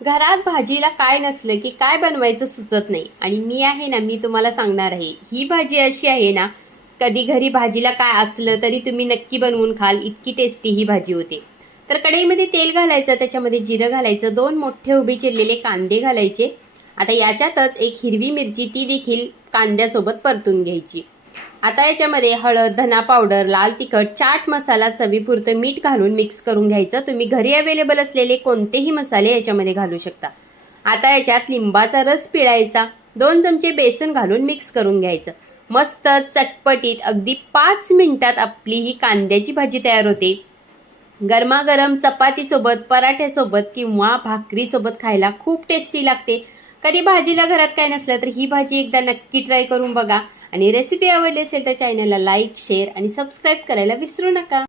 घरात भाजीला काय नसलं की काय बनवायचं सुचत नाही. आणि मी आहे ना, मी तुम्हाला सांगणार आहे, ही भाजी अशी आहे ना, कधी घरी भाजीला काय असलं तरी तुम्ही नक्की बनवून खाल, इतकी टेस्टी ही भाजी होते. तर कढईमध्ये तेल घालायचं, त्याच्यामध्ये जिरं घालायचं, 2 मोठे उभे चिरलेले कांदे घालायचे. आता याच्यातच एक हिरवी मिरची, ती देखील कांद्यासोबत परतून घ्यायची. आता याच्यामध्ये हळद, धना पावडर, लाल तिखट, चाट मसाला, चवीपुरतं मीठ घालून मिक्स करून घ्यायचं. तुम्ही घरी अवेलेबल असलेले कोणतेही मसाले याच्यामध्ये घालू शकता. आता याच्यात लिंबाचा रस पिळायचा, 2 चमचे बेसन घालून मिक्स करून घ्यायचं. मस्त चटपटीत अगदी 5 मिनिटात आपली ही कांद्याची भाजी तयार होते. गरमागरम चपातीसोबत, पराठ्यासोबत किंवा भाकरीसोबत खायला खूप टेस्टी लागते. कधी भाजीला घरात काय नसलं तर ही भाजी एकदा नक्की ट्राय करून बघा. आणि रेसिपी आवडली असेल तर चॅनलला लाईक, शेअर आणि सबस्क्राईब करायला विसरू नका.